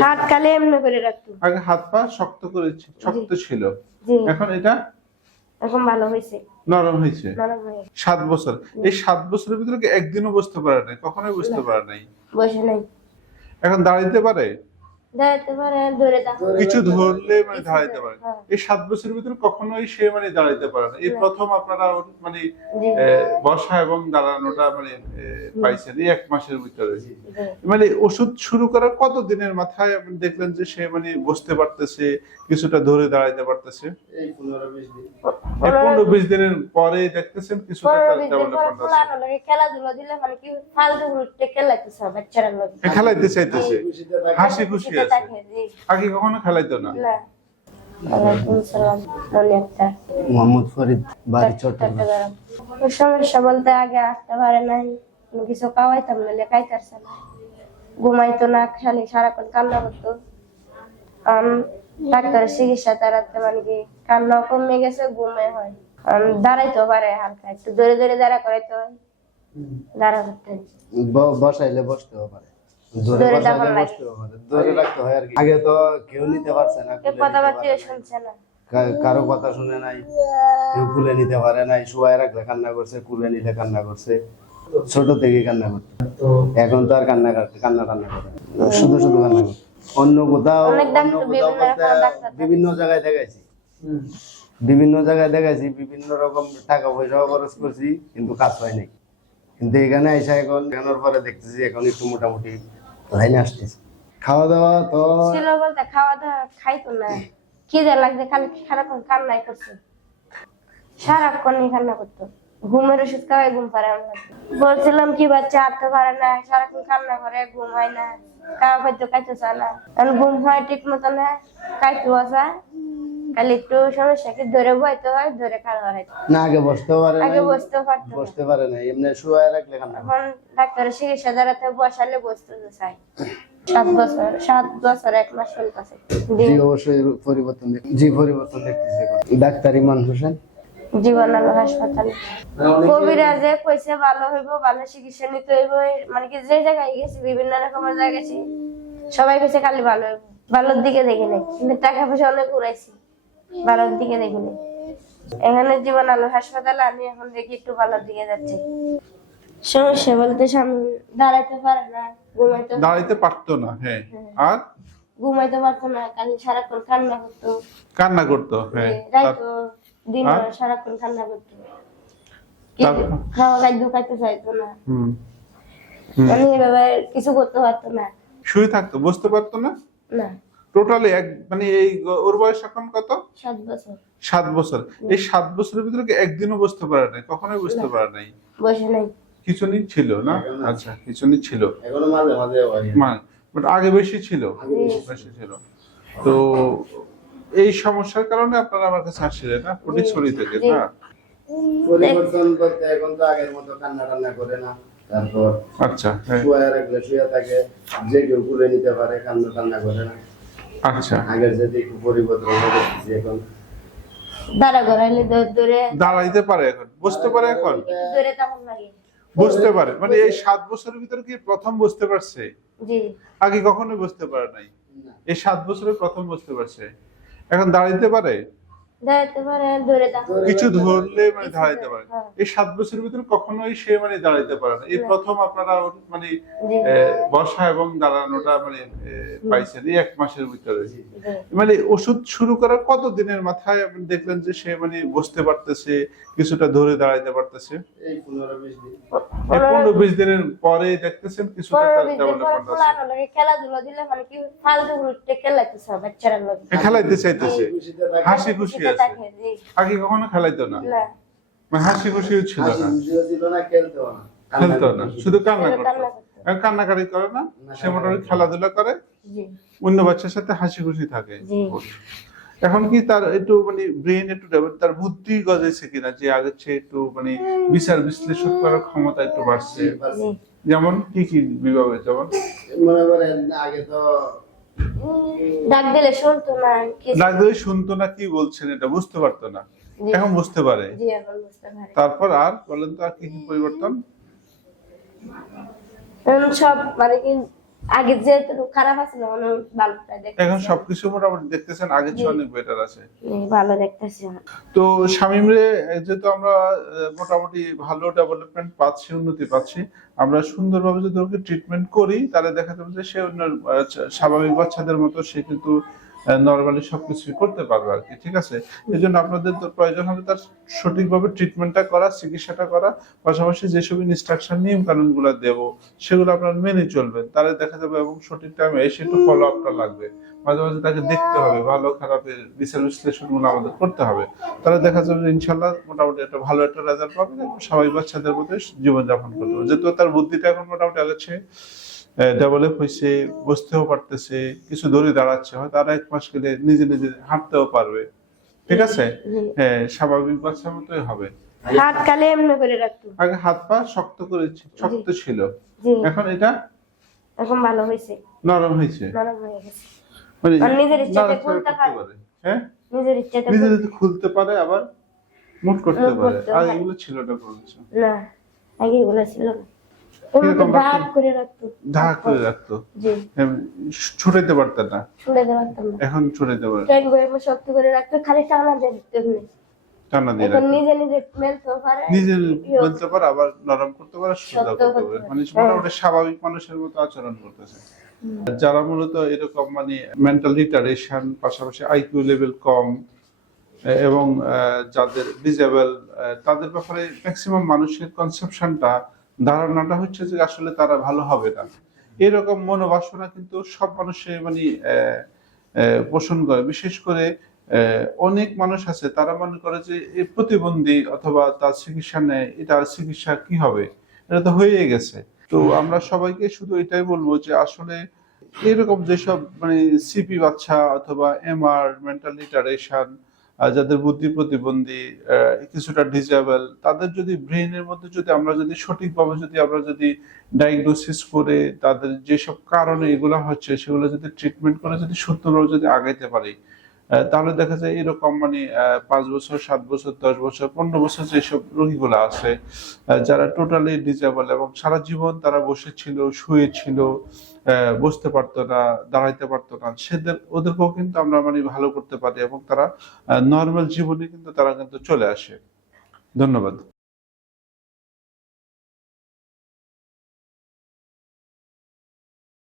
হাত কালে এমনি করে রাখতো। আগে হাত পা শক্ত করে শক্ত ছিল। এখন এটা এখন ভালো হয়েছে। নরম হয়েছে। সাত বছর। এই সাত বছরের ভিতরে একদিনও বসতে পারে নাই? কখনোই বুঝতে পারে নাই। বসে নাই। এখন দাঁড়াইতে পারে? কিছু ধরলে মানে দাঁড়াইতে পারে। হ্যাঁ। এই সাত বছরের ভিতরে কখনোই সে মানে দাঁড়াইতে পারে না। এই প্রথম আপনারা মানে বসা এবং দাঁড়ানোটা মানে পাইছেন এই এক মাসের ভিতরে। মানে ওষুধ শুরু করার কত দিনের মাথায় আপনি দেখলেন যে সে মানে বসতে পারতেছে কিছুটা ধরে দাঁড়াইতে পারতেছে? এই পনেরো বিশ দিনের পরে দেখতেছেন কিছুটা খেলাধুলা দিলে মানে কি ফালতু খেলাইতেছে বাচ্চারা খেলাইতে চাইতেছে। হাসি খুশি আছে। আগে কখনো খেলাইতো না? না। ওয়ালাইকুম সালাম মনে একটা। মোহাম্মদ ফরিদ বাড়ি চট্টগ্রাম। চট্টগ্রাম। সমস্যা বলতে আগে আসতে পারে নাই কিছু খাওয়াইতাম না লেখাইতারছে না। ঘুমাইতো না খালি সারাক্ষণ কান্না করতো। ডাক্তারের চিকিৎসা তারাতে মানে কি কান্না কমে গেছে ঘুমে হয়। দাঁড়াইতে পারে হালকা একটু দূরে দাঁড়া করাইতে হয়। দাঁড়া করতে বসাইলে বসতেও পারে। ধরে ধরে তখন লাগে। ধরে রাখতে হয় আর কি। আগে তো কেউ নিতে পারছে না কেউ কুলে নিতে কথাবার্তা শুনছে না। কারও কথা শুনে নাই কেউ কুলে নিতে পারে নাই। শুয়ায় রাখলে কান্না করছে কুলে নিলে কান্না করছে। ছোট থেকে কান্না করতে এখন তো আর কান্না কান্না টান্না করে শুধু শুধু কান্না করে অন্য কোথাও অন্য কোথাও বিভিন্ন জায়গায় দেখাইছি। বিভিন্ন জায়গায় দেখাইছি বিভিন্ন রকম টাকা পয়সাও খরচ করছি কিন্তু কাজ হয় নাই। কিন্তু এখানে এসে এখন পরে দেখতেছি এখন একটু মোটামুটি লাইনে আসতেছে। খাওয়া দাওয়া তো ছিল বলতে খাওয়া দাওয়া খাইতো না। খিদে লাগছে, খালি সারাক্ষণ কান্নাই করছে। সারাক্ষণই কান্না করতো। ঘুমের ওষুধ খাওয়াই ঘুম পারে বলছিলাম কি বাচ্চা হাঁটতে পারে না, সারাক্ষণ কান্না করে, ঘুম হয় না। খাওয়া খাইতে খাইতে চায় না। ঘুম হয় ঠিক মতো না খাইতে বসা খালি একটু সমস্যা কি ধরে বইতে হয় ধরে খাওয়া হয়। না আগে বসতেও পারে আগে নাই বসতেও পারতো বসতে পারে না এমনি শুয়ে রাখলে করে। এখন ডাক্তারের চিকিৎসা দ্বারাতে বসালে বসতে চাই সাত বছর সাত বছর এক মাস চলতেছে। জি অবশ্যই পরিবর্তন জি পরিবর্তন দেখতেছি ডাক্তার ইমান হোসেন? হাসপাতালে। কবিরাজে কইছে ভালো হইব ভালো চিকিৎসা নিতে হইব মানে কি যে জায়গায় গেছি বিভিন্ন রকমের জায়গায় গেছি সবাই কইছে খালি ভালো হইব। ভালোর দিকে দেখি নাই টাকা পয়সা অনেক উড়াইছি। ভালোর দিকে দেখি নাই এখানে জীবন আলো হাসপাতালে আমি এখন দেখি একটু ভালোর দিকে যাচ্ছি। সমস্যা বলতে স্বামী দাঁড়াইতে পারে না ঘুমাইতে দাঁড়াইতে পারতো না হ্যাঁ। আর? ঘুমাইতে পারতো না খালি সারাক্ষণ কান্না করতো। কান্না করতো হ্যাঁ। রাইতো দিন? সারাক্ষণ কান্না করতো। খাওয়া খাদ্য খাইতে চাইতো না। হুম। হুম। মানে এভাবে কিছু করতে পারতো না। শুয়ে থাকতো বুঝতে পারতো না? না। টোটালি এক মানে এই ওর বয়স এখন কত? সাত বছর। এই সাত বছরের ভিতরে একদিনও বুঝতে পারে নাই? কখনোই বুঝতে পারে নাই? বসে নাই। কিছুনি ছিল না? আচ্ছা কিছুনি ছিল। এখনও মাঝে মাঝে মানে বাট আগে বেশি ছিল। বেশি ছিল। তো এই সমস্যার কারণে আপনারা আমার কাছে আসছিলেন না? ফটিকছড়ি থেকে না? পরিবর্তন করতে এখন তো আগের মতো কান্না টান্না করে না। তারপর আচ্ছা হ্যাঁ। শুয়ে রাখলে শুয়ে থাকে। যে কেউ নিতে পারে কান্না টান্না করে না। আচ্ছা। আগের যদি একটু পরিবর্তন হয়ে এখন দাঁড়া গড়াইলে ধরে দাঁড়াইতে পারে এখন বসতে পারে এখন? ধরে তখন লাগে। বুঝতে পারে মানে এই সাত বছরের ভিতরে কি প্রথম বুঝতে পারছে? আগে কখনোই বুঝতে পারে নাই? এই সাত বছরে প্রথম বুঝতে পারছে। এখন দাঁড়াইতে পারে? দাঁড়াতে পারে ধরে কিছু ধরলে মানে দাঁড়াইতে পারে। হ্যাঁ। এই সাত বছরের ভিতরে কখনোই সে মানে দাঁড়াইতে পারে না। এই প্রথম আপনারা মানে বসা এবং দাঁড়ানোটা মানে পাইছেন এই এক মাসের ভিতরে। মানে ওষুধ শুরু করার কত দিনের মাথায় আপনি দেখলেন যে সে মানে বসতে পারতেছে কিছুটা ধরে দাঁড়াইতে পারতেছে? এই পনেরো বিশ দিনের পরে দেখতেছেন কিছুটা খেলাধুলা দিলে মানে কি ফালতু খেলাইতেছে খেলাইতে চাইতেছে। হাসি খুশি। আছে আগে কখনো খেলাইতো না? না। মানে হাসি খুশিও ছিল না। খুশিও ছিল না খেলতেও না। খেলতো না। শুধু কান্না করতো। কান্না করতো। এখন কান্নাকাটি করে না? সে মোটামুটি খেলাধুলা করে। অন্য বাচ্চার সাথে হাসি খুশি থাকে এখন কি তার একটু মানে ব্রেন একটু তার বুদ্ধি গজাইছে কিনা যে আগের চেয়ে একটু মানে বিচার বিশ্লেষণ করার ক্ষমতা একটু বাড়ছে? যেমন কি কি বিভাগে যেমন? মনে করেন আগে তো ডাক দিলে শুনতো না ডাক দিলে শুনতো না কি বলছেন এটা বুঝতে পারতো না। এখন বুঝতে পারে। তারপর আর বলেন তো আর কি কি পরিবর্তন? সব মানে কি আগে খারাপ অনেক দেখতেছি। এখন সবকিছু মোটামুটি দেখতেছেন আগের চেয়ে অনেক বেটার আছে। ভালো দেখতেছি তো শামিম রে যেহেতু আমরা মোটামুটি ভালো ডেভেলপমেন্ট পাচ্ছি উন্নতি পাচ্ছি আমরা সুন্দরভাবে যদি ওকে ট্রিটমেন্ট করি তাহলে দেখা যাবে যে সে অন্য স্বাভাবিক বাচ্চাদের মতো সে কিন্তু নর্মালি সবকিছু করতে পারবে আর কি ঠিক আছে? এই জন্য আপনাদের তো প্রয়োজন হবে তার সঠিকভাবে ট্রিটমেন্টটা করা চিকিৎসাটা করা পাশাপাশি যেসব ইনস্ট্রাকশন নিয়ম কানুনগুলো দেবো সেগুলো আপনার মেনে চলবেন। তাহলে দেখা যাবে এবং সঠিক টাইমে এসে একটু ফলো আপটা লাগবে। মাঝে মাঝে তাকে দেখতে হবে ভালো খারাপের বিচার বিশ্লেষণগুলো আমাদের করতে হবে। তাহলে দেখা যাবে ইনশাল্লাহ মোটামুটি একটা ভালো একটা রেজাল্ট পাবে স্বাভাবিক বাচ্চাদের মধ্যে জীবনযাপন করতে হবে যেহেতু তার বুদ্ধিটা এখন মোটামুটি আগেছে ডেভেলপ হয়েছে বুঝতেও পারতেছে কিছু দড়ি দাঁড়াচ্ছে হয়তো আর এক মাস গেলে নিজে নিজে হাঁটতেও পারবে। ঠিক আছে? হ্যাঁ স্বাভাবিক বাচ্চার মতোই হবে। হাত কালে এমনি করে রাখতো। আগে হাত পা শক্ত করে শক্ত ছিল। এখন এটা এখন ভালো হয়েছে নরম হয়েছে নরম হয়ে গেছে। মানে নিজের ইচ্ছাতে খুলতে পারে। হ্যাঁ? নিজের ইচ্ছাতে নিজে খুলতে পারে আবার মুট করতে পারে। আর এগুলো ছিল না না আগে এগুলো ছিল না। কীরকম দাগ করে রাখতো। ধাক করে রাখতো? ছুটাইতে পারতেন না? ছুড়ে পারতাম না। এখন ছুটাইতে পারে ট্রেন করে শক্ত করে রাখতো খালি টানা দিয়ে টানা দিয়ে রাখতো? নিজে নিজে মেলতেও পারে নিজে বলতে পারে আবার নরম করতে পারে সোজা করতে করতে পারে। পারে। মানে। মোটামুটি স্বাভাবিক মানুষের মতো আচরণ করতেছে। যারা মূলত এরকম মানে মেন্টাল রিটারেশন পাশাপাশি আইকিউ লেভেল কম এবং যাদের ডিজেবল তাদের ব্যাপারে ম্যাক্সিমাম মানুষের কনসেপশনটা ধারণাটা হচ্ছে যে আসলে তারা ভালো হবে না। এরকম মনোবাসনা কিন্তু সব মানুষের মানে পোষণ করে। বিশেষ করে অনেক মানুষ আছে, তারা মনে করে যে প্রতিবন্ধী অথবা তার চিকিৎসা নেয়, এটা চিকিৎসা কি হবে? এটা তো হয়ে গেছে। তো আমরা সবাইকে শুধু এটাই বলব যে আসলে এরকম যেসব মানে সিপি বাচ্চা অথবা এমআর, মেন্টাল রিটারেশন যাদের বুদ্ধি প্রতিবন্ধী কিছুটা ডিজেবল তাদের যদি ব্রেনের মধ্যে যদি আমরা যদি সঠিকভাবে যদি আমরা যদি ডায়াগনোসিস করে তাদের যেসব কারণে এগুলো হচ্ছে, সেগুলো যদি ট্রিটমেন্ট করে যদি সুন্দরভাবে যদি আগাইতে পারি তাহলে দেখা যায় এরকম মানে পাঁচ বছর, সাত বছর, দশ বছর, পনেরো বছর যেসব রোগীগুলো আছে যারা টোটালি ডিজেবল এবং সারা জীবন তারা বসেছিল, শুয়েছিল বসতে পারতো না, দাঁড়াইতে পারতো না, সেদের, ওদেরকেও কিন্তু আমরা মানে ভালো করতে পারি এবং তারা নর্মাল জীবনে কিন্তু তারা কিন্তু চলে আসে। ধন্যবাদ।